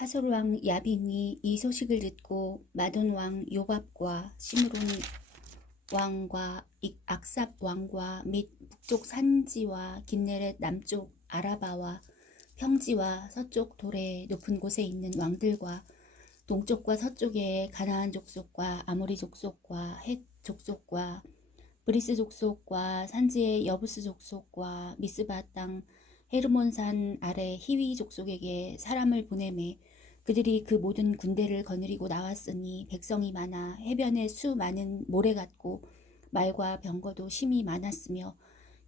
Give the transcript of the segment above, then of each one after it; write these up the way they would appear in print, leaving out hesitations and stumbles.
하솔 왕 야빈이 이 소식을 듣고 마돈 왕 요밥과 시므론 왕과 악삽 왕과 및 북쪽 산지와 긴네렛 남쪽 아라바와 평지와 서쪽 도래 높은 곳에 있는 왕들과 동쪽과 서쪽의 가나안 족속과 아모리 족속과 헷 족속과 브리스 족속과 산지의 여부스 족속과 미스바 땅 헤르몬산 아래 히위 족속에게 사람을 보내매 그들이 그 모든 군대를 거느리고 나왔으니 백성이 많아 해변에 수 많은 모래 같고 말과 병거도 심히 많았으며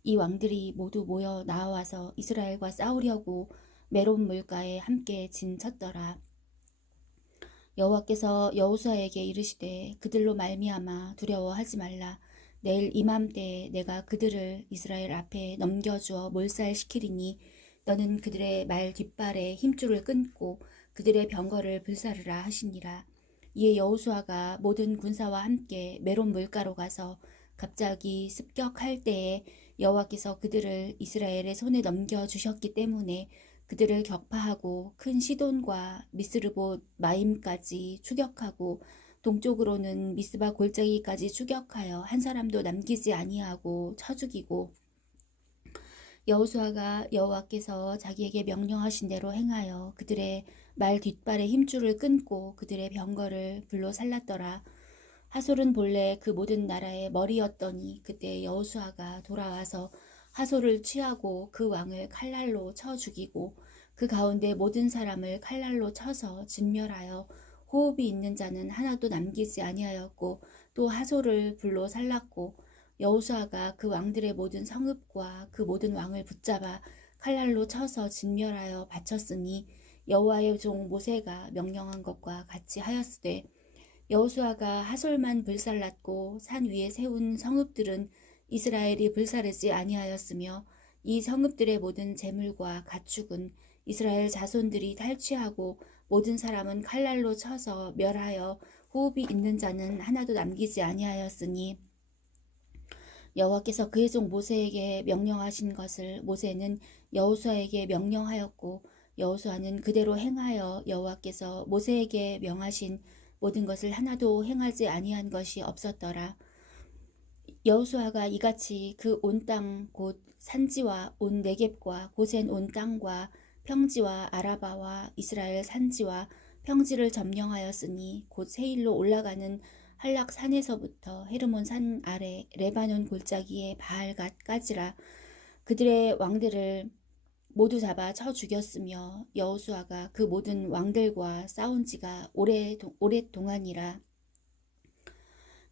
이 왕들이 모두 모여 나와서 이스라엘과 싸우려고 메론 물가에 함께 진쳤더라. 여호와께서 여호수아에게 이르시되 그들로 말미암아 두려워하지 말라. 내일 이맘때에 내가 그들을 이스라엘 앞에 넘겨주어 몰살시키리니 너는 그들의 말 뒷발에 힘줄을 끊고 그들의 병거를 불사르라 하시니라. 이에 여호수아가 모든 군사와 함께 메론 물가로 가서 갑자기 습격할 때에 여호와께서 그들을 이스라엘의 손에 넘겨주셨기 때문에 그들을 격파하고 큰 시돈과 미스르봇 마임까지 추격하고 동쪽으로는 미스바 골짜기까지 추격하여 한 사람도 남기지 아니하고 쳐 죽이고 여호수아가 여호와께서 자기에게 명령하신 대로 행하여 그들의 말 뒷발에 힘줄을 끊고 그들의 병거를 불로 살랐더라. 하솔은 본래 그 모든 나라의 머리였더니 그때 여호수아가 돌아와서 하솔을 취하고 그 왕을 칼날로 쳐 죽이고 그 가운데 모든 사람을 칼날로 쳐서 진멸하여 호흡이 있는 자는 하나도 남기지 아니하였고 또 하솔을 불로 살랐고 여호수아가 그 왕들의 모든 성읍과 그 모든 왕을 붙잡아 칼날로 쳐서 진멸하여 바쳤으니 여호와의 종 모세가 명령한 것과 같이 하였으되 여호수아가 하솔만 불살랐고 산 위에 세운 성읍들은 이스라엘이 불사르지 아니하였으며 이 성읍들의 모든 재물과 가축은 이스라엘 자손들이 탈취하고 모든 사람은 칼날로 쳐서 멸하여 호흡이 있는 자는 하나도 남기지 아니하였으니 여호와께서 그의 종 모세에게 명령하신 것을 모세는 여호수아에게 명령하였고 여호수아는 그대로 행하여 여호와께서 모세에게 명하신 모든 것을 하나도 행하지 아니한 것이 없었더라. 여호수아가 이같이 그 온 땅 곧 산지와 온 네겝과 고센 온 땅과 평지와 아라바와 이스라엘 산지와 평지를 점령하였으니 곧 세일로 올라가는 한락산에서부터 헤르몬 산 아래 레바논 골짜기의 바알갓까지라. 그들의 왕들을 모두 잡아 쳐 죽였으며 여호수아가 그 모든 왕들과 싸운 지가 오랫동안이라.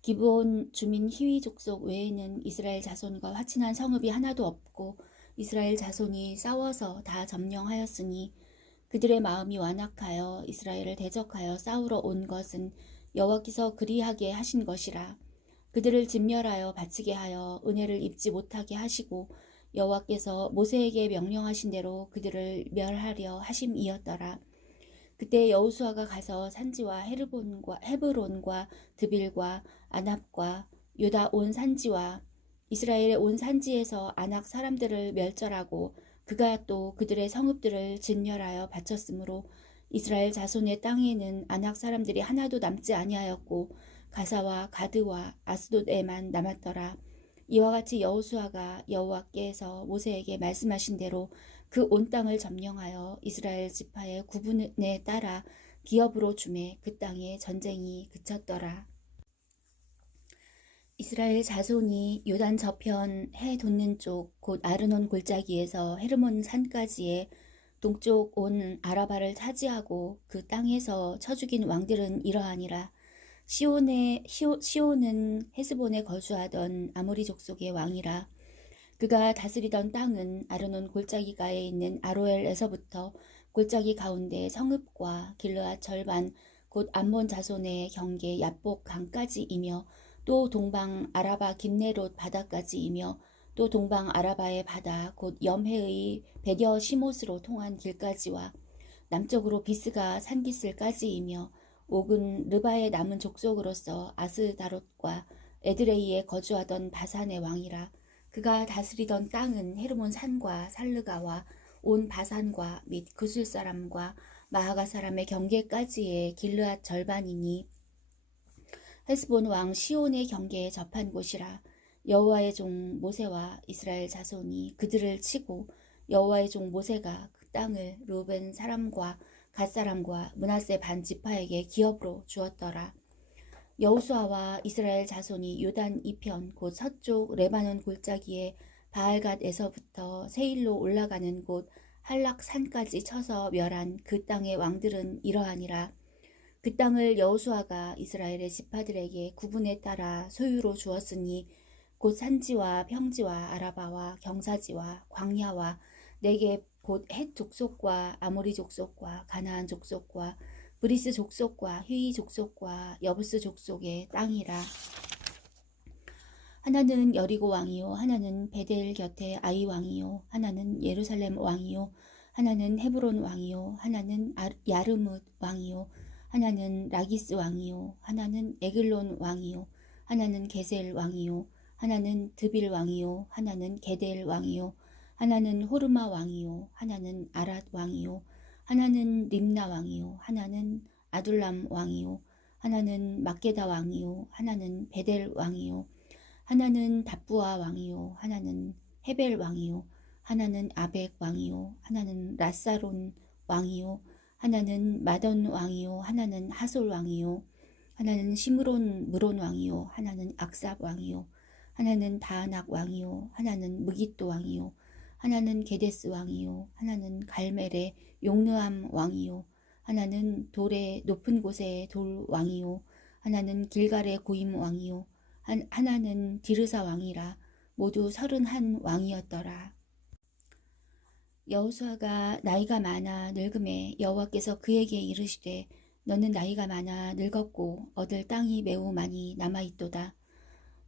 기브온 주민 히위 족속 외에는 이스라엘 자손과 화친한 성읍이 하나도 없고 이스라엘 자손이 싸워서 다 점령하였으니 그들의 마음이 완악하여 이스라엘을 대적하여 싸우러 온 것은 여호와께서 그리하게 하신 것이라. 그들을 진멸하여 바치게 하여 은혜를 입지 못하게 하시고 여호와께서 모세에게 명령하신 대로 그들을 멸하려 하심이었더라. 그때 여호수아가 가서 산지와 헤브론과 드빌과 아납과 유다 온 산지와 이스라엘의 온 산지에서 아낙 사람들을 멸절하고 그가 또 그들의 성읍들을 진멸하여 바쳤으므로 이스라엘 자손의 땅에는 아낙 사람들이 하나도 남지 아니하였고 가사와 가드와 아스돗에만 남았더라. 이와 같이 여호수아가 여호와께서 모세에게 말씀하신 대로 그 온 땅을 점령하여 이스라엘 지파의 구분에 따라 기업으로 주매 그 땅에 전쟁이 그쳤더라. 이스라엘 자손이 요단 저편 해 돋는 쪽 곧 아르논 골짜기에서 헤르몬 산까지의 동쪽 온 아라바를 차지하고 그 땅에서 쳐 죽인 왕들은 이러하니라. 시온은 헤스본에 거주하던 아모리 족속의 왕이라. 그가 다스리던 땅은 아르논 골짜기가에 있는 아로엘에서부터 골짜기 가운데 성읍과 길르앗 절반 곧 암몬 자손의 경계 야복 강까지이며 또 동방 아라바 긴네롯 바다까지이며 또 동방 아라바의 바다 곧 염해의 베겨 시못으로 통한 길까지와 남쪽으로 비스가 산기슬까지이며 옥은 르바의 남은 족속으로서 아스다롯과 에드레이에 거주하던 바산의 왕이라. 그가 다스리던 땅은 헤르몬 산과 살르가와 온 바산과 및 그술 사람과 마아가 사람의 경계까지의 길르앗 절반이니 헤스본 왕 시온의 경계에 접한 곳이라. 여호와의 종 모세와 이스라엘 자손이 그들을 치고 여호와의 종 모세가 그 땅을 르우벤 사람과 갓 사람과 므낫세 반 지파에게 기업으로 주었더라. 여호수아와 이스라엘 자손이 요단 이편 곧 서쪽 레바논 골짜기에 바알갓에서부터 세일로 올라가는 곳 한락산까지 쳐서 멸한 그 땅의 왕들은 이러하니라. 그 땅을 여호수아가 이스라엘의 지파들에게 구분에 따라 소유로 주었으니 곧 산지와 평지와 아라바와 경사지와 광야와 내게 곧 헷 족속과 아모리 족속과 가나안 족속과 브리스 족속과 휘이 족속과 여부스 족속의 땅이라. 하나는 여리고 왕이요 하나는 베델 곁에 아이 왕이요 하나는 예루살렘 왕이요 하나는 헤브론 왕이요 하나는 야르뭇 왕이요 하나는 라기스 왕이요 하나는 에글론 왕이요 하나는 게셀 왕이요 하나는 드빌 왕이요 하나는 게델 왕이요 하나는 호르마 왕이요 하나는 아랏 왕이요 하나는 림나 왕이요 하나는 아둘람 왕이요 하나는 막게다 왕이요 하나는 베델 왕이요 하나는 답부아 왕이요 하나는 헤벨 왕이요 하나는 아벡 왕이요 하나는 라사론 왕이요 하나는 마던 왕이요 하나는 하솔 왕이요 하나는 시므론 무론 왕이요 하나는 악삽 왕이요 하나는 다낙 왕이요 하나는 무깃도 왕이요 하나는 게데스 왕이요 하나는 갈멜의 용르암 왕이요 하나는 돌의 높은 곳의 돌 왕이요 하나는 길갈의 고임 왕이요 하나는 디르사 왕이라. 모두 31 왕이었더라. 여호수아가 나이가 많아 늙음에 여호와께서 그에게 이르시되 너는 나이가 많아 늙었고 얻을 땅이 매우 많이 남아있도다.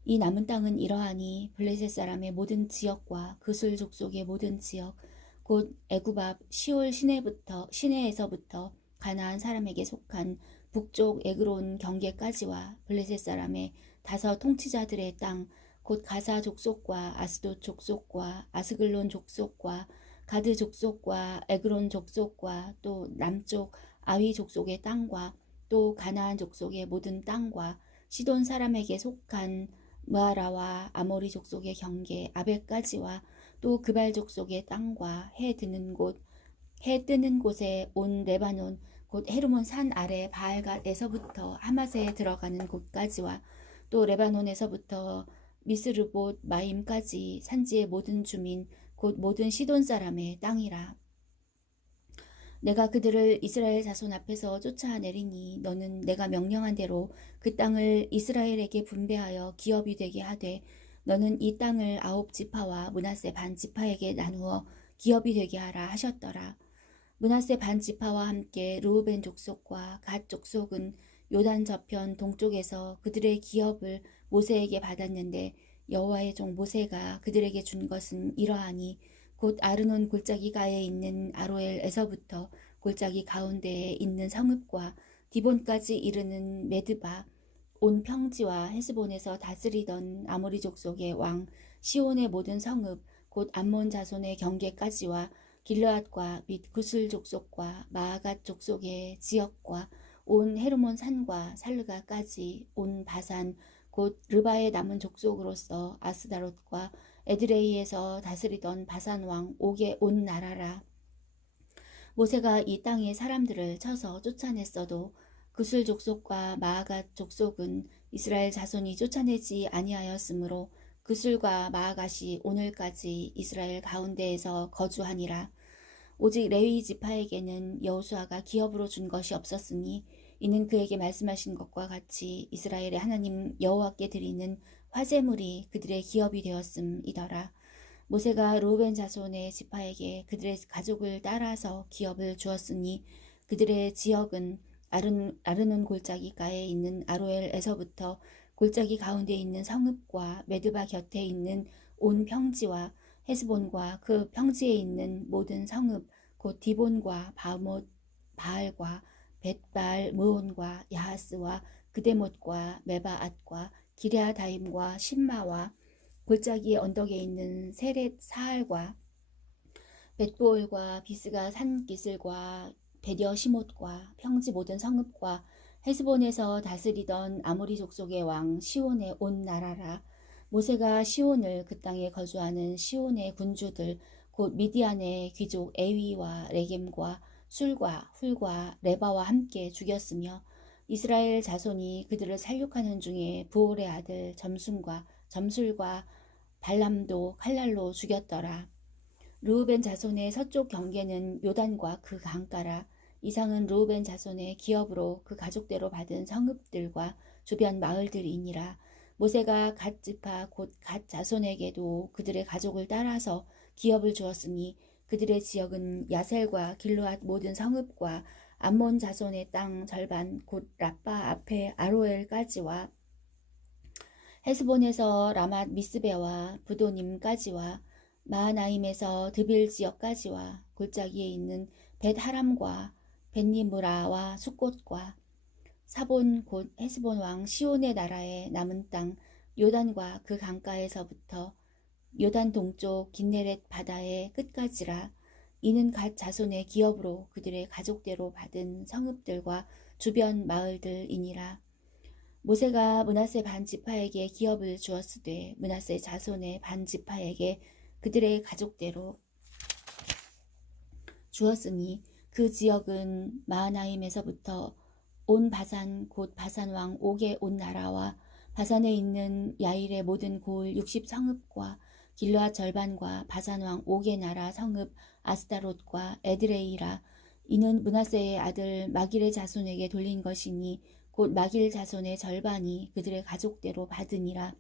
이 남은 땅은 이러하니 블레셋 사람의 모든 지역과 그술 족속의 모든 지역 곧 애굽 앞 시올 시내에서부터 가나안 사람에게 속한 북쪽 에그론 경계까지와 블레셋 사람의 5 통치자들의 땅 곧 가사 족속과 아스돗 족속과 아스글론 족속과 가드 족속과 에그론 족속과 또 남쪽 아위 족속의 땅과 또 가나안 족속의 모든 땅과 시돈 사람에게 속한 무아라와 아모리 족속의 경계 아벨까지와 또 그발 족속의 땅과 해 뜨는 곳에 온 레바논 곧 헤르몬 산 아래 바알갓에서부터 하맛에 들어가는 곳까지와 또 레바논에서부터 미스르봇 마임까지 산지의 모든 주민 곧 모든 시돈 사람의 땅이라. 내가 그들을 이스라엘 자손 앞에서 쫓아내리니 너는 내가 명령한 대로 그 땅을 이스라엘에게 분배하여 기업이 되게 하되 너는 이 땅을 9 지파와 므낫세 반 지파에게 나누어 기업이 되게 하라 하셨더라. 므낫세 반 지파와 함께 르우벤 족속과 갓 족속은 요단 저편 동쪽에서 그들의 기업을 모세에게 받았는데 여호와의 종 모세가 그들에게 준 것은 이러하니 곧 아르논 골짜기가에 있는 아로엘에서부터 골짜기 가운데에 있는 성읍과 디본까지 이르는 메드바 온 평지와 헤스본에서 다스리던 아모리 족속의 왕 시온의 모든 성읍 곧 암몬 자손의 경계까지와 길르앗과 및 구슬 족속과 마아갓 족속의 지역과 온 헤르몬 산과 살르가까지 온 바산 곧 르바의 남은 족속으로서 아스다롯과 에드레이에서 다스리던 바산 왕 옥의 온 나라라. 모세가 이 땅의 사람들을 쳐서 쫓아냈어도 구슬 족속과 마아갓 족속은 이스라엘 자손이 쫓아내지 아니하였으므로 구슬과 마아갓이 오늘까지 이스라엘 가운데에서 거주하니라. 오직 레위 지파에게는 여호수아가 기업으로 준 것이 없었으니 이는 그에게 말씀하신 것과 같이 이스라엘의 하나님 여호와께 드리는 화제물이 그들의 기업이 되었음이더라. 모세가 르우벤 자손의 지파에게 그들의 가족을 따라서 기업을 주었으니 그들의 지역은 아르논 골짜기가에 있는 아로엘에서부터 골짜기 가운데 있는 성읍과 메드바 곁에 있는 온 평지와 헤스본과 그 평지에 있는 모든 성읍 곧 디본과 바못 바알과 벳바알 무온과 야하스와 그데못과 메바앗과 기랴다임과 신마와 골짜기의 언덕에 있는 세렛 사알과 벳보올과 비스가 산기슬과 베디어 시못과 평지 모든 성읍과 헤스본에서 다스리던 아모리 족속의 왕 시온의 온 나라라. 모세가 시온을 그 땅에 거주하는 시온의 군주들 곧 미디안의 귀족 에위와 레겜과 술과 훌과 레바와 함께 죽였으며 이스라엘 자손이 그들을 살육하는 중에 부올의 아들 점술과 발람도 칼날로 죽였더라. 르우벤 자손의 서쪽 경계는 요단과 그 강가라. 이상은 르우벤 자손의 기업으로 그 가족대로 받은 성읍들과 주변 마을들이니라. 모세가 갓 지파 곧 갓 자손에게도 그들의 가족을 따라서 기업을 주었으니 그들의 지역은 야셀과 길르앗 모든 성읍과 암몬 자손의 땅 절반 곧 라빠 앞에 아로엘까지와 헤스본에서 라맛 미스베와 부도님까지와 마하나임에서 드빌 지역까지와 골짜기에 있는 벳하람과 벳니무라와 숫곳과 사본 곧 헤스본 왕 시온의 나라의 남은 땅 요단과 그 강가에서부터 요단 동쪽 긴네렛 바다의 끝까지라. 이는 갓 자손의 기업으로 그들의 가족대로 받은 성읍들과 주변 마을들이니라. 모세가 므낫세 반 지파에게 기업을 주었으되 므낫세 자손의 반 지파에게 그들의 가족대로 주었으니 그 지역은 마하나임에서부터 온 바산 곧 바산 왕 옥의 온 나라와 바산에 있는 야일의 모든 고을 60성읍과 길르앗 절반과 바산 왕 옥의 나라 성읍 아스타롯과 에드레이라. 이는 므낫세의 아들 마길의 자손에게 돌린 것이니 곧 마길 자손의 절반이 그들의 가족대로 받으니라.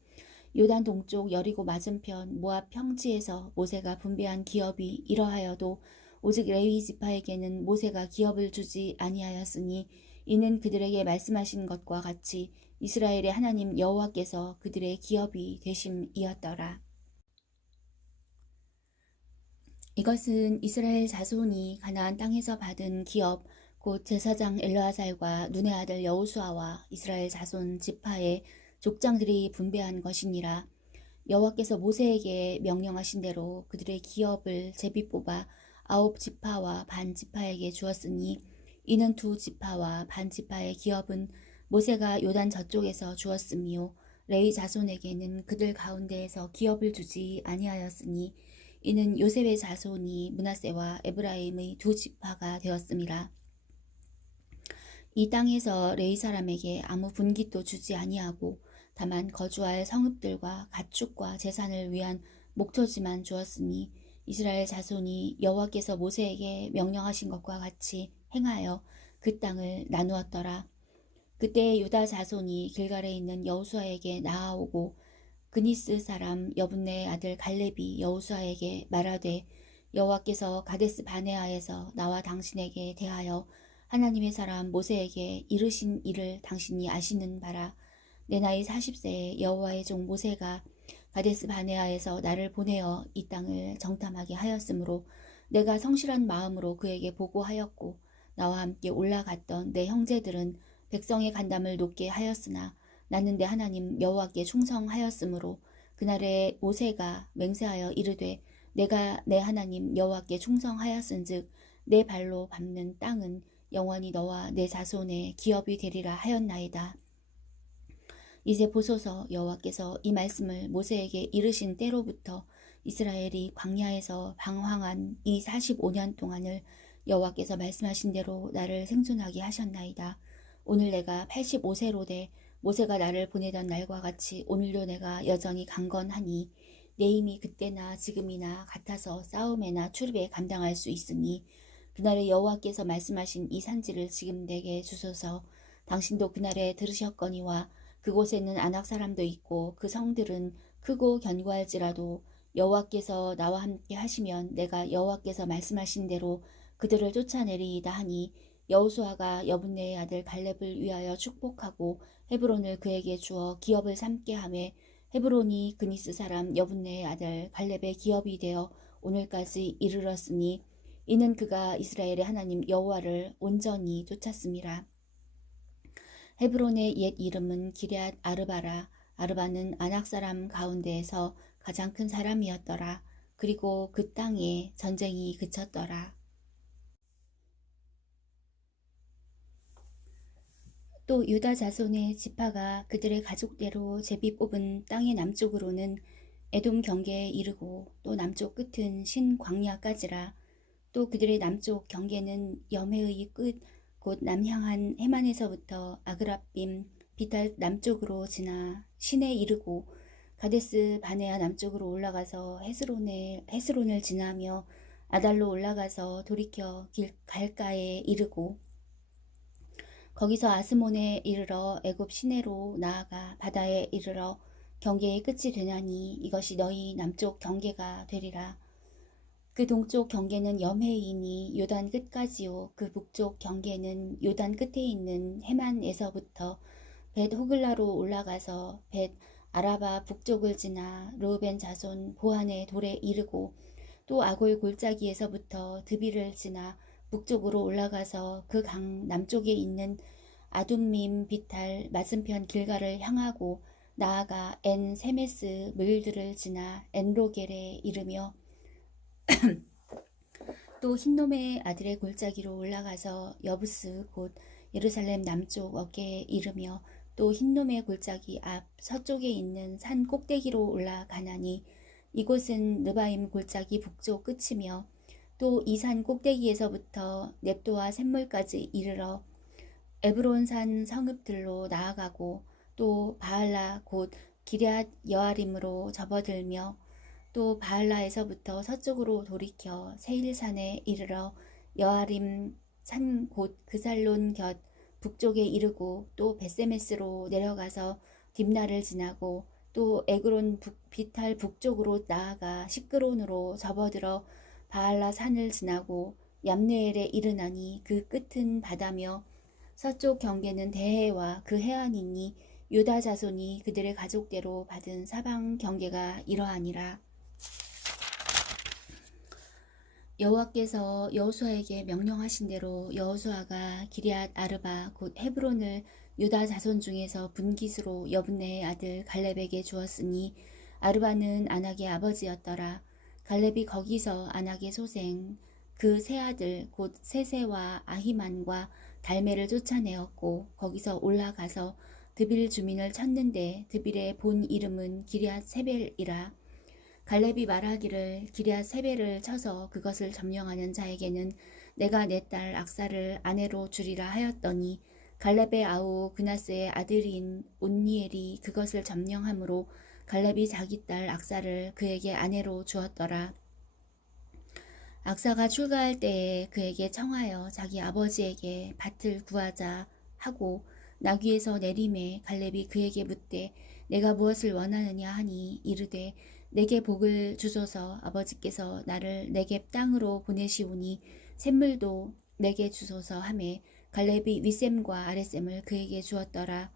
요단 동쪽 여리고 맞은편 모압 평지에서 모세가 분배한 기업이 이러하여도 오직 레위 지파에게는 모세가 기업을 주지 아니하였으니 이는 그들에게 말씀하신 것과 같이 이스라엘의 하나님 여호와께서 그들의 기업이 되심이었더라. 이것은 이스라엘 자손이 가나안 땅에서 받은 기업 곧 제사장 엘르아살과 눈의 아들 여호수아와 이스라엘 자손 지파의 족장들이 분배한 것이니라. 여호와께서 모세에게 명령하신 대로 그들의 기업을 제비 뽑아 9지파와 반 지파에게 주었으니 이는 2지파와 반 지파의 기업은 모세가 요단 저쪽에서 주었으며 레위 자손에게는 그들 가운데에서 기업을 주지 아니하였으니 이는 요셉의 자손이 므낫세와 에브라임의 2지파가 되었음이라. 이 땅에서 레위 사람에게 아무 분깃도 주지 아니하고 다만 거주할 성읍들과 가축과 재산을 위한 목토지만 주었으니 이스라엘 자손이 여호와께서 모세에게 명령하신 것과 같이 행하여 그 땅을 나누었더라. 그때 유다 자손이 길갈에 있는 여호수아에게 나아오고 그니스 사람 여분네의 아들 갈렙이 여호수아에게 말하되 여호와께서 가데스 바네아에서 나와 당신에게 대하여 하나님의 사람 모세에게 이르신 일을 당신이 아시는 바라. 내 나이 40세에 여호와의 종 모세가 가데스 바네아에서 나를 보내어 이 땅을 정탐하게 하였으므로 내가 성실한 마음으로 그에게 보고하였고 나와 함께 올라갔던 내 형제들은 백성의 간담을 높게 하였으나 나는 내 하나님 여호와께 충성하였으므로 그날에 모세가 맹세하여 이르되 내가 내 하나님 여호와께 충성하였은즉 내 발로 밟는 땅은 영원히 너와 내 자손의 기업이 되리라 하였나이다. 이제 보소서 여호와께서 이 말씀을 모세에게 이르신 때로부터 이스라엘이 광야에서 방황한 이 45년 동안을 여호와께서 말씀하신 대로 나를 생존하게 하셨나이다. 오늘 내가 85세로 돼 모세가 나를 보내던 날과 같이 오늘도 내가 여전히 강건하니 내 힘이 그때나 지금이나 같아서 싸움에나 출입에 감당할 수 있으니 그날에 여호와께서 말씀하신 이 산지를 지금 내게 주소서. 당신도 그날에 들으셨거니와 그곳에는 아낙 사람도 있고 그 성들은 크고 견고할지라도 여호와께서 나와 함께 하시면 내가 여호와께서 말씀하신 대로 그들을 쫓아내리이다 하니 여호수아가 여분네의 아들 갈렙을 위하여 축복하고 헤브론을 그에게 주어 기업을 삼게 하매 헤브론이 그니스 사람 여분네의 아들 갈렙의 기업이 되어 오늘까지 이르렀으니 이는 그가 이스라엘의 하나님 여호와를 온전히 쫓았음이라. 헤브론의 옛 이름은 기럇 아르바라. 아르바는 아낙 사람 가운데에서 가장 큰 사람이었더라. 그리고 그 땅에 전쟁이 그쳤더라. 또 유다 자손의 지파가 그들의 가족대로 제비 뽑은 땅의 남쪽으로는 에돔 경계에 이르고 또 남쪽 끝은 신 광야까지라. 또 그들의 남쪽 경계는 염해의 끝 곧 남향한 해만에서부터 아그라빔 비탈 남쪽으로 지나 신에 이르고 가데스 바네아 남쪽으로 올라가서 헤스론을 지나며 아달로 올라가서 돌이켜 갈가에 이르고 거기서 아스몬에 이르러 애굽 시내로 나아가 바다에 이르러 경계의 끝이 되나니 이것이 너희 남쪽 경계가 되리라. 그 동쪽 경계는 염해이니 요단 끝까지요. 그 북쪽 경계는 요단 끝에 있는 해만에서부터 벳 호글라로 올라가서 벳 아라바 북쪽을 지나 르우벤 자손 보한의 돌에 이르고 또 아골 골짜기에서부터 드비를 지나 북쪽으로 올라가서 그 강 남쪽에 있는 아둠밈 비탈 맞은편 길가를 향하고 나아가 엔 세메스 물들을 지나 엔로겔에 이르며 또 흰놈의 아들의 골짜기로 올라가서 여부스 곧 예루살렘 남쪽 어깨에 이르며 또 흰놈의 골짜기 앞 서쪽에 있는 산 꼭대기로 올라가나니 이곳은 르바임 골짜기 북쪽 끝이며 또 이 산 꼭대기에서부터 넵도와 샘물까지 이르러 에브론산 성읍들로 나아가고 또 바알라 곧 기럇 여아림으로 접어들며 또 바알라에서부터 서쪽으로 돌이켜 세일산에 이르러 여아림 산 곧 그살론 곁 북쪽에 이르고 또 베세메스로 내려가서 딥나를 지나고 또 에그론 비탈 북쪽으로 나아가 시끄론으로 접어들어 바알라 산을 지나고 얌네엘에 이르나니 그 끝은 바다며 서쪽 경계는 대해와 그 해안이니 유다 자손이 그들의 가족대로 받은 사방 경계가 이러하니라. 여호와께서 여호수아에게 명령하신 대로 여호수아가 기럇 아르바 곧 헤브론을 유다 자손 중에서 분깃으로 여분네의 아들 갈렙에게 주었으니 아르바는 아낙의 아버지였더라. 갈렙이 거기서 아낙의 소생 그 세 아들 곧 세세와 아히만과 달메를 쫓아내었고 거기서 올라가서 드빌 주민을 쳤는데 드빌의 본 이름은 기럇 세벨이라. 갈렙이 말하기를 기럇 세벨을 쳐서 그것을 점령하는 자에게는 내가 내 딸 악사를 아내로 주리라 하였더니 갈렙의 아우 그나스의 아들인 온니엘이 그것을 점령함으로 갈렙이 자기 딸 악사를 그에게 아내로 주었더라. 악사가 출가할 때에 그에게 청하여 자기 아버지에게 밭을 구하자 하고 나귀에서 내림에 갈렙이 그에게 묻되 내가 무엇을 원하느냐 하니 이르되 내게 복을 주소서. 아버지께서 나를 네겝 땅으로 보내시오니 샘물도 내게 주소서 하매 갈렙이 윗샘과 아랫샘을 그에게 주었더라.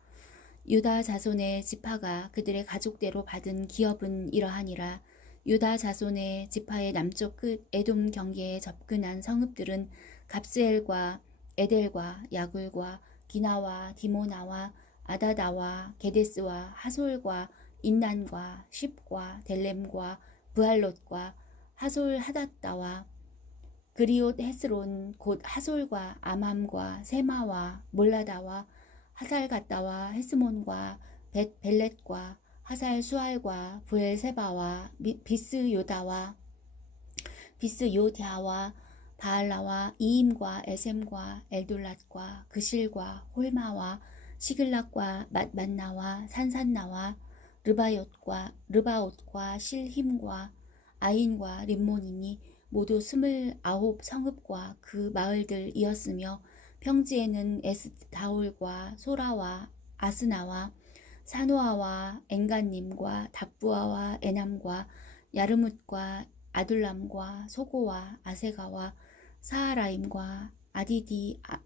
유다 자손의 지파가 그들의 가족대로 받은 기업은 이러하니라. 유다 자손의 지파의 남쪽 끝 에돔 경계에 접근한 성읍들은 갑스엘과 에델과 야굴과 기나와 디모나와 아다다와 게데스와 하솔과 인난과 십과 델렘과 브알롯과 하솔 하닷다와 그리옷 헤스론 곧 하솔과 아맘과 세마와 몰라다와 하살갓다와 헤스몬과 벳벨렛과 하살 수알과 부엘세바와 비스요다와 비스요다와 바알라와 이임과 에셈과 엘돌랏과 그실과 홀마와 시글락과 맛만나와 산산나와 르바옷과 실힘과 아인과 림몬이니 모두 29 성읍과 그 마을들이었으며 평지에는 에스다올과 소라와 아스나와 사노아와 엔간님과 답부아와 에남과 야르뭇과 아둘람과 소고와 아세가와 사하라임과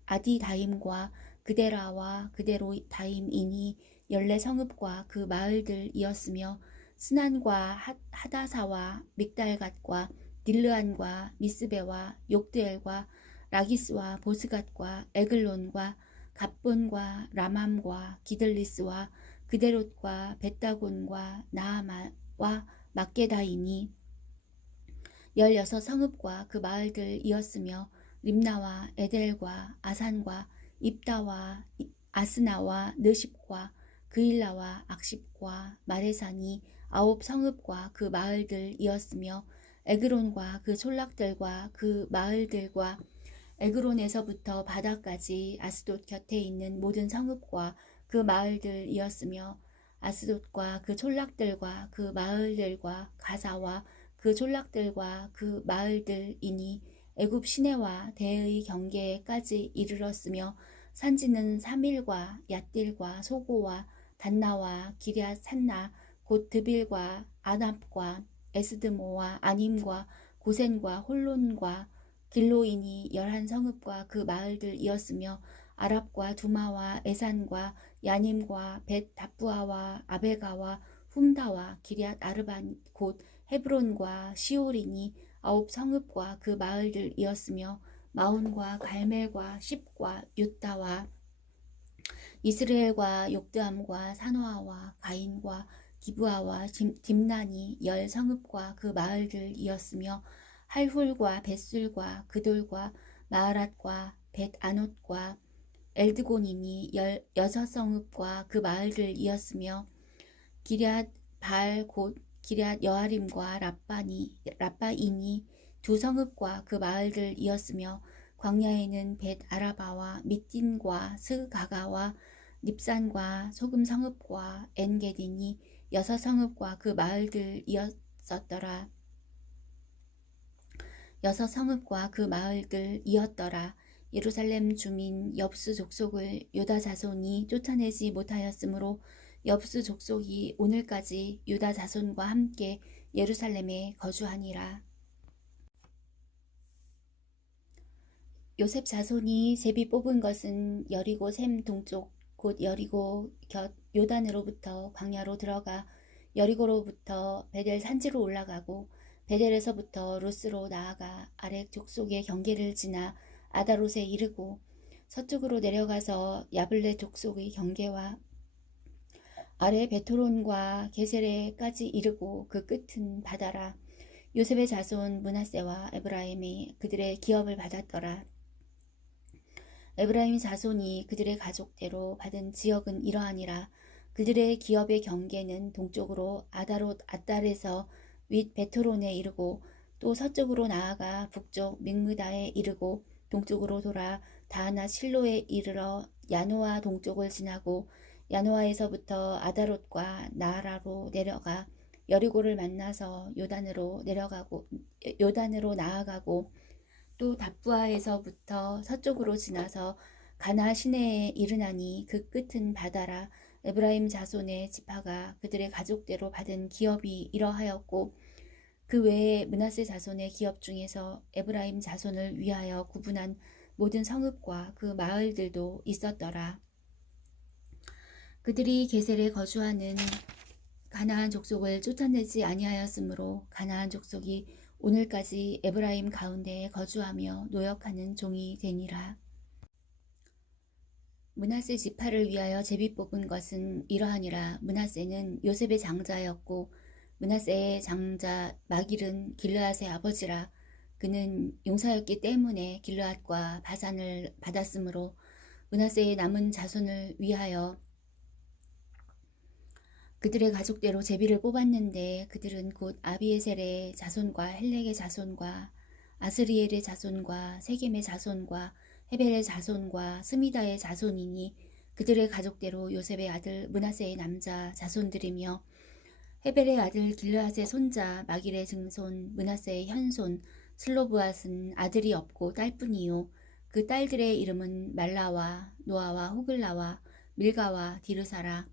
아디다임과 그데라와 그데로다임이니 14성읍과 그 마을들이었으며 스난과 하다사와 믹달갓과 딜르안과 미스베와 욕드엘과 라기스와 보스갓과 에글론과 갑본과 라맘과 기들리스와 그데롯과 벳다곤과 나아마와 막게다이니 16성읍과 그 마을들이었으며 림나와 에델과 아산과 입다와 아스나와 느십과 그일라와 악십과 마레산이 9성읍과 그 마을들이었으며 에그론과 그 촌락들과 그 마을들과 에그론에서부터 바다까지 아스돗 곁에 있는 모든 성읍과 그 마을들이었으며 아스돗과 그 촌락들과 그 마을들과 가사와 그 촌락들과 그 마을들이니 애굽 시내와 대의 경계까지 이르렀으며 산지는 사밀과 얏딜과 소고와 단나와 기럇 산나 곧 드빌과 아납과 에스드모와 아님과 고센과 홀론과 길로인이 11성읍과 그 마을들이었으며 아랍과 두마와 에산과 야님과 벳 다부아와 아베가와 훔다와 기럇 아르반 곧 헤브론과 시올이니 9성읍과 그 마을들이었으며 마온과 갈멜과 십과 유다와 이스라엘과 욕드암과 산호아와 가인과 기브아와 딥난이 10성읍과 그 마을들이었으며 할훌과 벳술과 그돌과 마하랏과 벳아논과 엘드곤이니 16성읍과 그 마을들이었으며 기럇 바알 곧 기럇 여아림과 라빠이니 2성읍과 그 마을들이었으며 광야에는 벳 아라바와 밑딘과 스가가와 닙산과 소금 성읍과 엔게디니 6성읍과 그 마을들이었더라. 6성읍과 그 마을들이었더라. 예루살렘 주민 엽수 족속을 유다 자손이 쫓아내지 못하였으므로 엽수 족속이 오늘까지 유다 자손과 함께 예루살렘에 거주하니라. 요셉 자손이 제비 뽑은 것은 여리고 샘 동쪽 곧 여리고 곁 요단으로부터 광야로 들어가 여리고로부터 베델 산지로 올라가고 베델에서부터 루스로 나아가 아렉 족속의 경계를 지나 아다롯에 이르고 서쪽으로 내려가서 야블레 족속의 경계와 아래 베토론과 게세레까지 이르고 그 끝은 바다라. 요셉의 자손 므낫세와 에브라임이 그들의 기업을 받았더라. 에브라임 자손이 그들의 가족대로 받은 지역은 이러하니라. 그들의 기업의 경계는 동쪽으로 아다롯 앗달에서 윗 베토론에 이르고 또 서쪽으로 나아가 북쪽 믹므다에 이르고 동쪽으로 돌아 다하나 실로에 이르러 야노아 동쪽을 지나고 야노아에서부터 아다롯과 나아라로 내려가 여리고를 만나서 요단으로 나아가고 또 답부아에서부터 서쪽으로 지나서 가나 시내에 이르나니 그 끝은 바다라. 에브라임 자손의 지파가 그들의 가족대로 받은 기업이 이러하였고 그 외에 므낫세 자손의 기업 중에서 에브라임 자손을 위하여 구분한 모든 성읍과 그 마을들도 있었더라. 그들이 게셀에 거주하는 가나안 족속을 쫓아내지 아니하였으므로 가나안 족속이 오늘까지 에브라임 가운데에 거주하며 노역하는 종이 되니라. 므낫세 지파를 위하여 제비 뽑은 것은 이러하니라. 므낫세는 요셉의 장자였고 므낫세의 장자 마길은 길르앗의 아버지라. 그는 용사였기 때문에 길르앗과 바산을 받았으므로 므낫세의 남은 자손을 위하여 그들의 가족대로 제비를 뽑았는데 그들은 곧 아비에셀의 자손과 헬렉의 자손과 아스리엘의 자손과 세겜의 자손과 헤벨의 자손과 스미다의 자손이니 그들의 가족대로 요셉의 아들 므낫세의 남자 자손들이며 헤벨의 아들 길르앗의 손자 마길의 증손 므낫세의 현손 슬로브앗은 아들이 없고 딸뿐이요 그 딸들의 이름은 말라와 노아와 호글라와 밀가와 디르사라.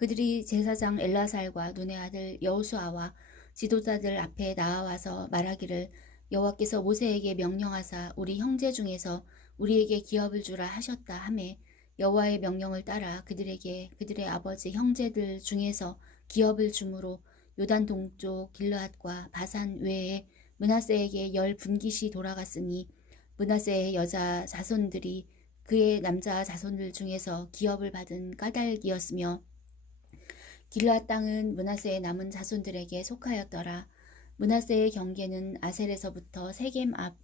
그들이 제사장 엘라살과 눈의 아들 여호수아와 지도자들 앞에 나와서 말하기를 여호와께서 모세에게 명령하사 우리 형제 중에서 우리에게 기업을 주라 하셨다 하매 여호와의 명령을 따라 그들에게 그들의 아버지 형제들 중에서 기업을 주므로 요단 동쪽 길르앗과 바산 외에 므낫세에게 10분깃이 돌아갔으니 므낫세의 여자 자손들이 그의 남자 자손들 중에서 기업을 받은 까닭이었으며 길르앗 땅은 므낫세의 남은 자손들에게 속하였더라. 므낫세의 경계는 아셀에서부터 세겜 앞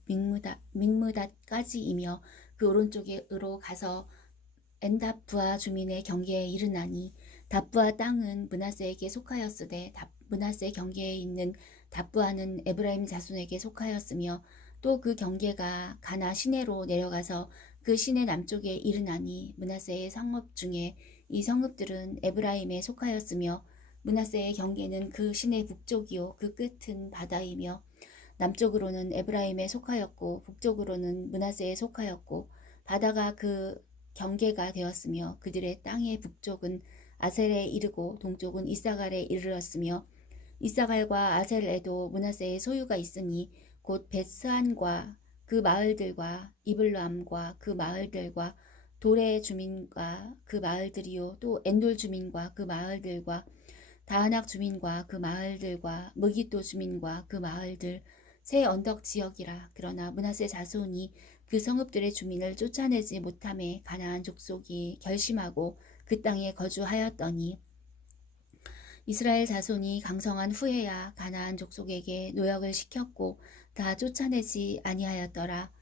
믹므닷까지이며 그 오른쪽으로 가서 엔답부아 주민의 경계에 이르나니 답부아 땅은 므낫세에게 속하였으되 므낫세 경계에 있는 답부아는 에브라임 자손에게 속하였으며 또 그 경계가 가나 시내로 내려가서 그 시내 남쪽에 이르나니 므낫세의 성읍 중에 이 성읍들은 에브라임에 속하였으며 므낫세의 경계는 그 시내 북쪽이요 그 끝은 바다이며 남쪽으로는 에브라임에 속하였고 북쪽으로는 므낫세에 속하였고 바다가 그 경계가 되었으며 그들의 땅의 북쪽은 아셀에 이르고 동쪽은 이사갈에 이르렀으며 이사갈과 아셀에도 므낫세의 소유가 있으니 곧 벳스안과 그 마을들과 이블람과 그 마을들과 도레 주민과 그 마을들이요 또 엔돌 주민과 그 마을들과 다하낙 주민과 그 마을들과 무기또 주민과 그 마을들 새 언덕 지역이라. 그러나 므낫세 자손이 그 성읍들의 주민을 쫓아내지 못함에 가나안 족속이 결심하고 그 땅에 거주하였더니 이스라엘 자손이 강성한 후에야 가나안 족속에게 노역을 시켰고 다 쫓아내지 아니하였더라.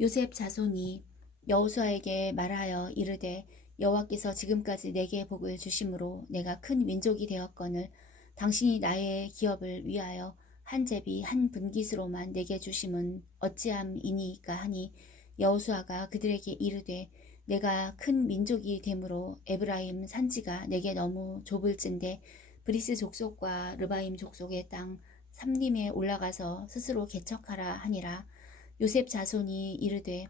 요셉 자손이 여호수아에게 말하여 이르되 여호와께서 지금까지 내게 복을 주심으로 내가 큰 민족이 되었거늘 당신이 나의 기업을 위하여 한 제비 한 분깃으로만 내게 주심은 어찌함이니이까 하니 여호수아가 그들에게 이르되 내가 큰 민족이 되므로 에브라임 산지가 내게 너무 좁을진데 브리스 족속과 르바임 족속의 땅 삼림에 올라가서 스스로 개척하라 하니라. 요셉 자손이 이르되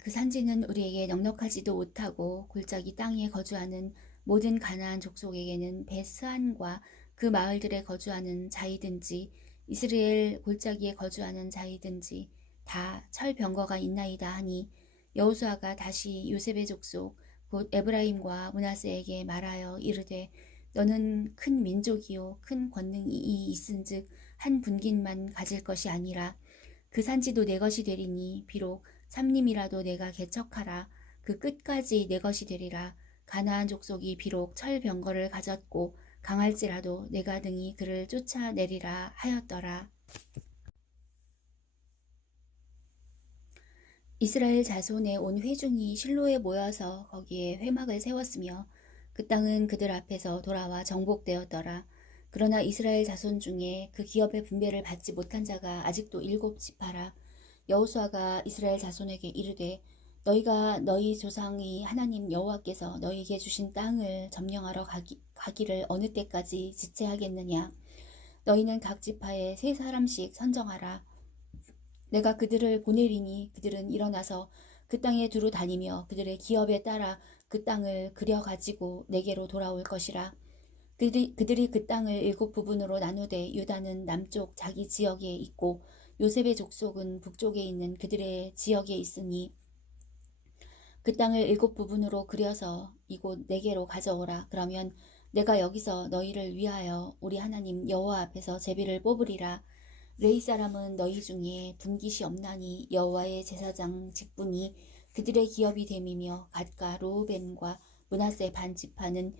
그 산지는 우리에게 넉넉하지도 못하고 골짜기 땅에 거주하는 모든 가나안 족속에게는 벳스안과 그 마을들에 거주하는 자이든지 이스라엘 골짜기에 거주하는 자이든지 다 철병거가 있나이다 하니 여호수아가 다시 요셉의 족속 곧 에브라임과 므낫세에게 말하여 이르되 너는 큰 민족이요 큰 권능이 있은즉 한 분깃만 가질 것이 아니라 그 산지도 내 것이 되리니 비록 삼림이라도 내가 개척하라 그 끝까지 내 것이 되리라. 가나안 족속이 비록 철병거를 가졌고 강할지라도 내가 등이 그를 쫓아내리라 하였더라. 이스라엘 자손의 온 회중이 실로에 모여서 거기에 회막을 세웠으며 그 땅은 그들 앞에서 돌아와 정복되었더라. 그러나 이스라엘 자손 중에 그 기업의 분배를 받지 못한 자가 아직도 7지파라. 여호수아가 이스라엘 자손에게 이르되 너희가 너희 조상이 하나님 여호와께서 너희에게 주신 땅을 점령하러 가기를 어느 때까지 지체하겠느냐. 너희는 각 지파에 3사람씩 선정하라. 내가 그들을 보내리니 그들은 일어나서 그 땅에 두루 다니며 그들의 기업에 따라 그 땅을 그려가지고 내게로 돌아올 것이라. 그들이 그 땅을 7부분으로 나누되 유다는 남쪽 자기 지역에 있고 요셉의 족속은 북쪽에 있는 그들의 지역에 있으니 그 땅을 7부분으로 그려서 이곳 내게로 가져오라. 그러면 내가 여기서 너희를 위하여 우리 하나님 여호와 앞에서 제비를 뽑으리라. 레위 사람은 너희 중에 분깃이 없나니 여호와의 제사장 직분이 그들의 기업이 됨이며 갓과 루벤과 므낫세 반 지파는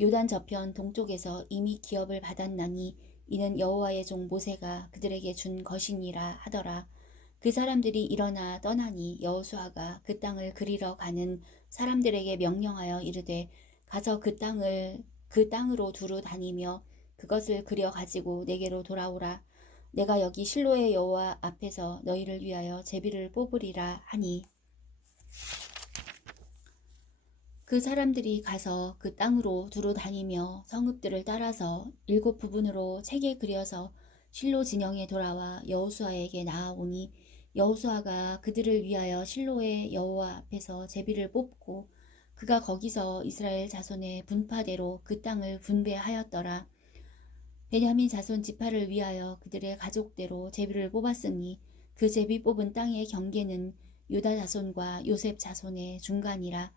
요단 저편 동쪽에서 이미 기업을 받았나니 이는 여호와의 종 모세가 그들에게 준 것이니라 하더라. 그 사람들이 일어나 떠나니 여호수아가 그 땅을 그리러 가는 사람들에게 명령하여 이르되 가서 그 땅으로 두루 다니며 그것을 그려 가지고 내게로 돌아오라. 내가 여기 실로의 여호와 앞에서 너희를 위하여 제비를 뽑으리라 하니 그 사람들이 가서 그 땅으로 두루 다니며 성읍들을 따라서 7부분으로 책에 그려서 실로 진영에 돌아와 여호수아에게 나아오니 여호수아가 그들을 위하여 실로의 여호와 앞에서 제비를 뽑고 그가 거기서 이스라엘 자손의 분파대로 그 땅을 분배하였더라. 베냐민 자손 지파를 위하여 그들의 가족대로 제비를 뽑았으니 그 제비 뽑은 땅의 경계는 유다 자손과 요셉 자손의 중간이라.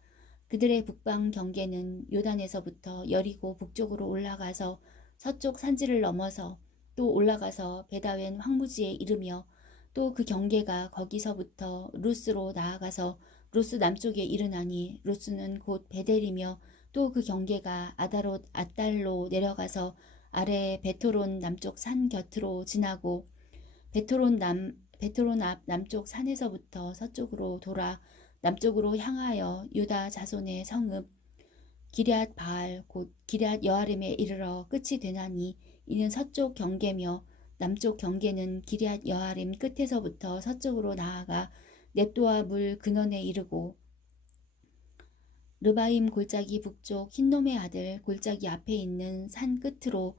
그들의 북방 경계는 요단에서부터 여리고 북쪽으로 올라가서 서쪽 산지를 넘어서 또 올라가서 베다웬 황무지에 이르며 또 그 경계가 거기서부터 루스로 나아가서 루스 남쪽에 이르나니 루스는 곧 베델이며 또 그 경계가 아달로 내려가서 아래 베토론 남쪽 산 곁으로 지나고 베토론 베트론 앞 남쪽 산에서부터 서쪽으로 돌아 남쪽으로 향하여 유다 자손의 성읍 기럇 바알 곧 기럇 여아림에 이르러 끝이 되나니 이는 서쪽 경계며 남쪽 경계는 기럇 여아림 끝에서부터 서쪽으로 나아가 넵도아 물 근원에 이르고 르바임 골짜기 북쪽 흰놈의 아들 골짜기 앞에 있는 산 끝으로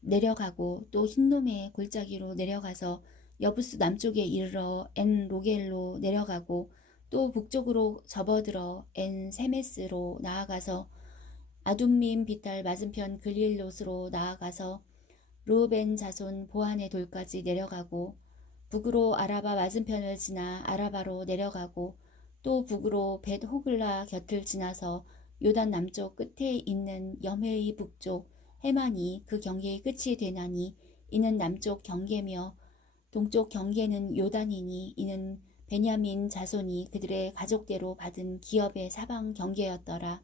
내려가고 또 흰놈의 골짜기로 내려가서 여부스 남쪽에 이르러 엔 로겔로 내려가고 또 북쪽으로 접어들어 엔 세메스로 나아가서 아둠밈 비탈 맞은편 글릴롯으로 나아가서 르우벤 자손 보한의 돌까지 내려가고 북으로 아라바 맞은편을 지나 아라바로 내려가고 또 북으로 벳 호글라 곁을 지나서 요단 남쪽 끝에 있는 염해의 북쪽 해만이 그 경계의 끝이 되나니 이는 남쪽 경계며 동쪽 경계는 요단이니 이는 베냐민 자손이 그들의 가족대로 받은 기업의 사방 경계였더라.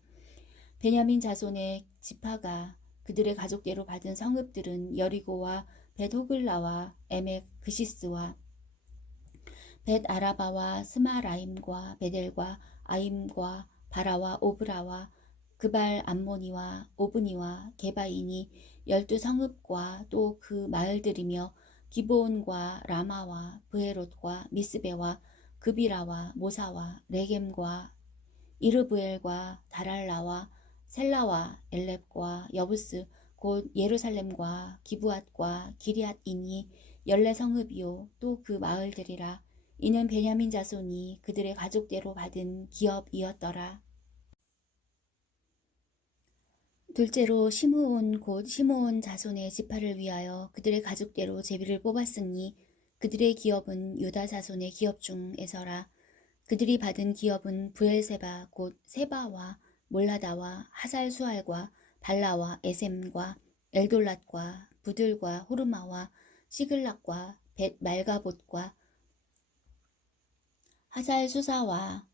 베냐민 자손의 지파가 그들의 가족대로 받은 성읍들은 여리고와 벳 호글라와 에멕 그시스와 벳 아라바와 스마라임과 베델과 아임과 바라와 오브라와 그발 암모니와 오브니와 게바인이 12성읍과 또 그 마을들이며 기브온과 라마와 브에롯과 미스베와 그비라와 모사와 레겜과 이르브엘과 다랄라와 셀라와 엘렙과 여부스 곧 예루살렘과 기브앗과 기리앗이니 14성읍이요 또 그 마을들이라. 이는 베냐민 자손이 그들의 가족대로 받은 기업이었더라. 둘째로 시므온 곧 시므온 자손의 지파를 위하여 그들의 가족대로 제비를 뽑았으니 그들의 기업은 유다 자손의 기업 중에서라. 그들이 받은 기업은 부엘세바 곧 세바와 몰라다와 하살수알과 발라와 에셈과 엘돌랏과 부들과 호르마와 시글락과 벳 말가봇과 하살수사와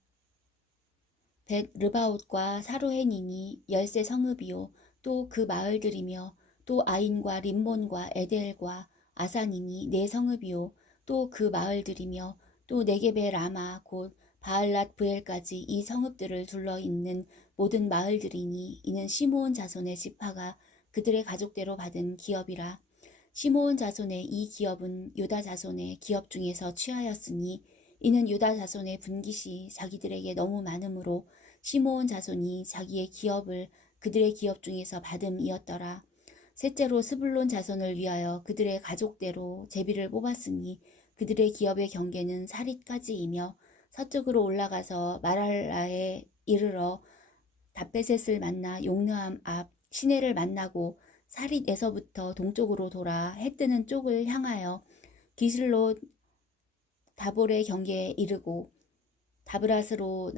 벳 르바옷과 사로헨이니 13성읍이요 또 그 마을들이며 또 아인과 림몬과 에델과 아산이니 4성읍이요 또 그 마을들이며 또 네겝의 라마 곧 바알랏 브엘까지 이 성읍들을 둘러 있는 모든 마을들이니 이는 시므온 자손의 지파가 그들의 가족대로 받은 기업이라. 시므온 자손의 이 기업은 유다 자손의 기업 중에서 취하였으니 이는 유다 자손의 분깃이 자기들에게 너무 많으므로 시므온 자손이 자기의 기업을 그들의 기업 중에서 받음이었더라. 셋째로 스불론 자손을 위하여 그들의 가족대로 제비를 뽑았으니 그들의 기업의 경계는 사릿까지이며 서쪽으로 올라가서 마랄라에 이르러 다베셋을 만나 용르암 앞 시내를 만나고 사릿에서부터 동쪽으로 돌아 해 뜨는 쪽을 향하여 기슬롯 다볼의 경계에 이르고 다브랏으로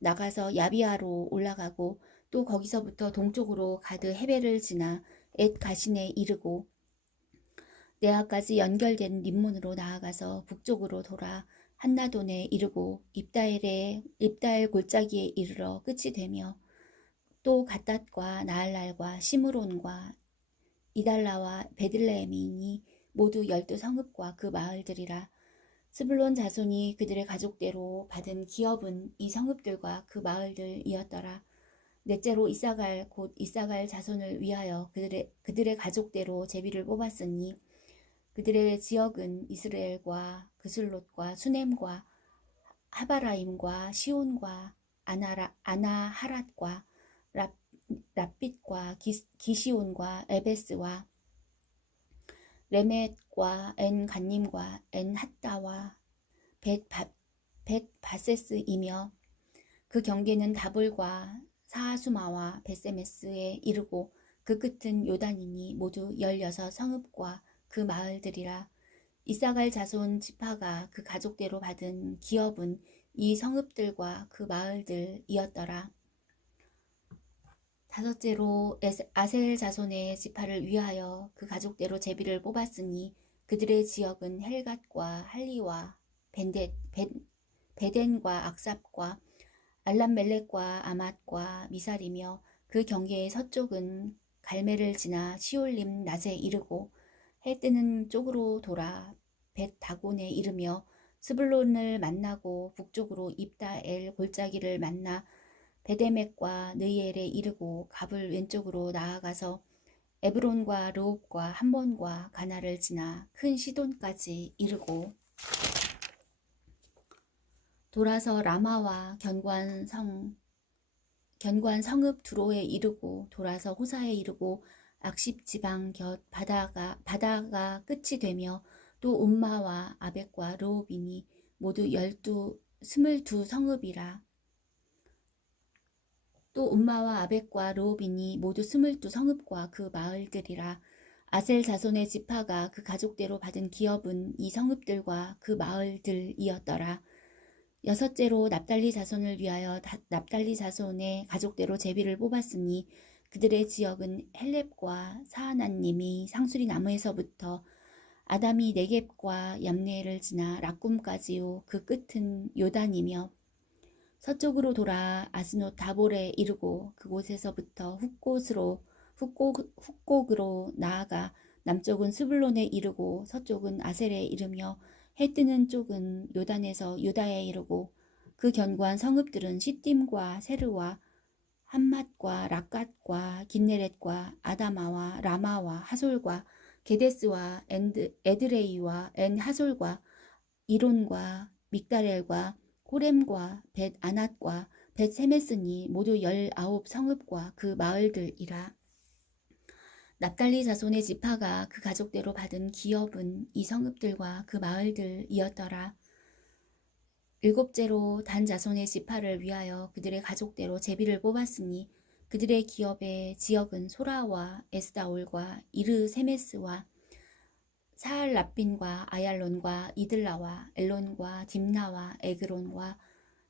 나가서 야비아로 올라가고 또 거기서부터 동쪽으로 가드 헤벨을 지나 엣 가신에 이르고 네아까지 연결된 림몬으로 나아가서 북쪽으로 돌아 한나돈에 이르고 입다엘 골짜기에 이르러 끝이 되며 또 갓닷과 나알랄과 시므론과 이달라와 베들레헴이니 모두 12성읍과 그 마을들이라. 스불론 자손이 그들의 가족대로 받은 기업은 이 성읍들과 그 마을들이었더라. 넷째로 이사갈 곧 이사갈 자손을 위하여 그들의 가족대로 제비를 뽑았으니 그들의 지역은 이스라엘과 그슬롯과 수넴과 하바라임과 시온과 아나하랏과 랍빗과 기시온과 에베스와 레멧과 엔 간님과 엔 핫다와 벳 바세스이며 그 경계는 다볼과 사하수마와 벳세메스에 이르고 그 끝은 요단이니 모두 16성읍과 그 마을들이라. 이사갈 자손 지파가 그 가족대로 받은 기업은 이 성읍들과 그 마을들이었더라. 다섯째로 아셀 자손의 지파를 위하여 그 가족대로 제비를 뽑았으니 그들의 지역은 헬갓과 할리와 베덴과 악삽과 알람멜렉과 아맛과 미살이며 그 경계의 서쪽은 갈멜을 지나 시올림 낫에 이르고 해 뜨는 쪽으로 돌아 벳 다곤에 이르며 스불론을 만나고 북쪽으로 입다엘 골짜기를 만나 베데멕과 느이엘에 이르고 갑을 왼쪽으로 나아가서 에브론과 르홉과 함몬과 가나를 지나 큰 시돈까지 이르고 돌아서 라마와 견고한 성읍 두로에 이르고 돌아서 호사에 이르고 악십 지방 곁 바다가 끝이 되며 또 움마와 아벡과 르홉이니 모두 22 성읍이라. 또 움마와 아벡과 르홉이니 모두 22 성읍과 그 마을들이라. 아셀 자손의 지파가 그 가족대로 받은 기업은 이 성읍들과 그 마을들이었더라. 여섯째로 납달리 자손을 위하여 납달리 자손의 가족대로 제비를 뽑았으니 그들의 지역은 헬렙과 사하나님이 상수리 나무에서부터 아담이 네겝과 얌네를 지나 락꿈까지요 그 끝은 요단이며 서쪽으로 돌아 아스노 다볼에 이르고 그곳에서부터 훅곡으로 나아가 남쪽은 스불론에 이르고 서쪽은 아셀에 이르며 해 뜨는 쪽은 요단에서 유다에 이르고 그 견고한 성읍들은 시딤과 세르와 함맛과 락갓과 긴네렛과 아다마와 라마와 하솔과 게데스와 에드레이와 엔 하솔과 이론과 믹다렐과 호렘과 벳 아낫과 벳 세메스니 모두 19 성읍과 그 마을들이라. 납달리 자손의 지파가 그 가족대로 받은 기업은 이 성읍들과 그 마을들이었더라. 일곱째로 단 자손의 지파를 위하여 그들의 가족대로 제비를 뽑았으니 그들의 기업의 지역은 소라와 에스다올과 이르 세메스와 사할 랍빈과 아얄론과 이들라와 엘론과 딥나와 에그론과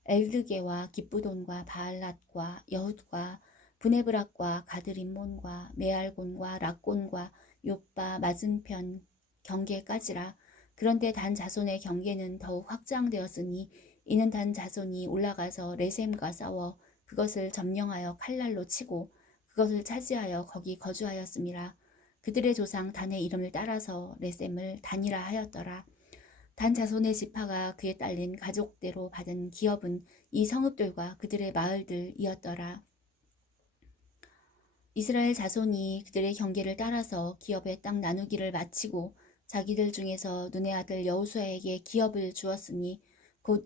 엘드게와 기쁘돈과 바알랏과 여훗과 브네브락과 가드림몬과 메알곤과 락곤과 요빠 맞은편 경계까지라. 그런데 단 자손의 경계는 더욱 확장되었으니 이는 단 자손이 올라가서 레셈과 싸워 그것을 점령하여 칼날로 치고 그것을 차지하여 거기 거주하였음이라. 그들의 조상 단의 이름을 따라서 레셈을 단이라 하였더라. 단 자손의 지파가 그에 딸린 가족대로 받은 기업은 이 성읍들과 그들의 마을들이었더라. 이스라엘 자손이 그들의 경계를 따라서 기업의 땅 나누기를 마치고 자기들 중에서 눈의 아들 여호수아에게 기업을 주었으니 곧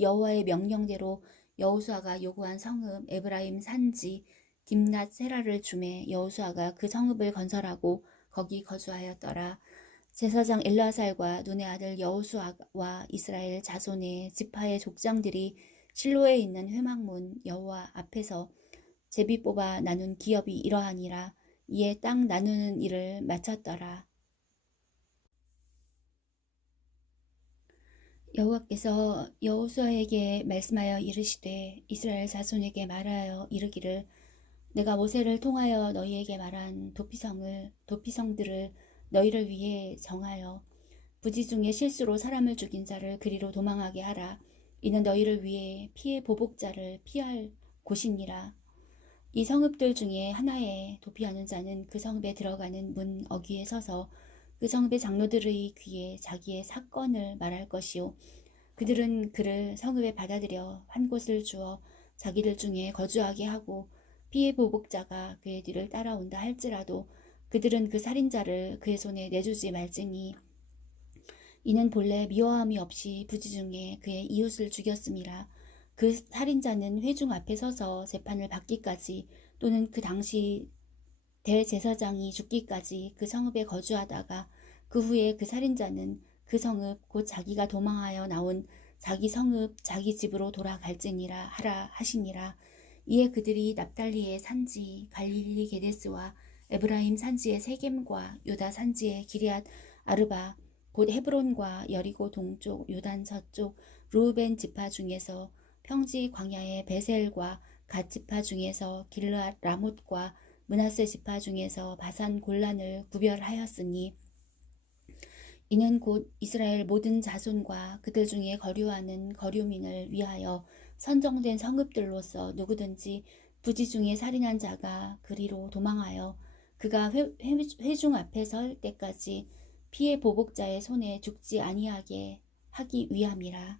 여호와의 명령대로 여호수아가 요구한 성읍 에브라임 산지 딥낫 세라를 주매 여호수아가 그 성읍을 건설하고 거기 거주하였더라. 제사장 엘르아살과 눈의 아들 여호수아와 이스라엘 자손의 지파의 족장들이 실로에 있는 회막문 여호와 앞에서 제비 뽑아 나눈 기업이 이러하니라. 이에 땅 나누는 일을 마쳤더라. 여호와께서 여호수아에게 말씀하여 이르시되 이스라엘 자손에게 말하여 이르기를 내가 모세를 통하여 너희에게 말한 도피성들을 너희를 위해 정하여 부지 중에 실수로 사람을 죽인 자를 그리로 도망하게 하라. 이는 너희를 위해 피해 보복자를 피할 곳이니라. 이 성읍들 중에 하나에 도피하는 자는 그 성읍에 들어가는 문 어귀에 서서 그 성읍의 장로들의 귀에 자기의 사건을 말할 것이요 그들은 그를 성읍에 받아들여 한 곳을 주어 자기들 중에 거주하게 하고 피해 보복자가 그의 뒤를 따라온다 할지라도 그들은 그 살인자를 그의 손에 내주지 말지니 이는 본래 미워함이 없이 부지 중에 그의 이웃을 죽였음이라. 그 살인자는 회중 앞에 서서 재판을 받기까지 또는 그 당시 대제사장이 죽기까지 그 성읍에 거주하다가 그 후에 그 살인자는 그 성읍 곧 자기가 도망하여 나온 자기 성읍 자기 집으로 돌아갈지니라 하라 하시니라. 이에 그들이 납달리의 산지 갈릴리 게데스와 에브라임 산지의 세겜과 유다 산지의 기럇 아르바 곧 헤브론과 여리고 동쪽 요단 서쪽 루벤 지파 중에서 평지 광야의 베셀과 갓 지파 중에서 길르앗 라못과 므낫세 지파 중에서 바산 골란을 구별하였으니 이는 곧 이스라엘 모든 자손과 그들 중에 거류하는 거류민을 위하여 선정된 성읍들로서 누구든지 부지 중에 살인한 자가 그리로 도망하여 그가 회중 앞에 설 때까지 피의 보복자의 손에 죽지 아니하게 하기 위함이라.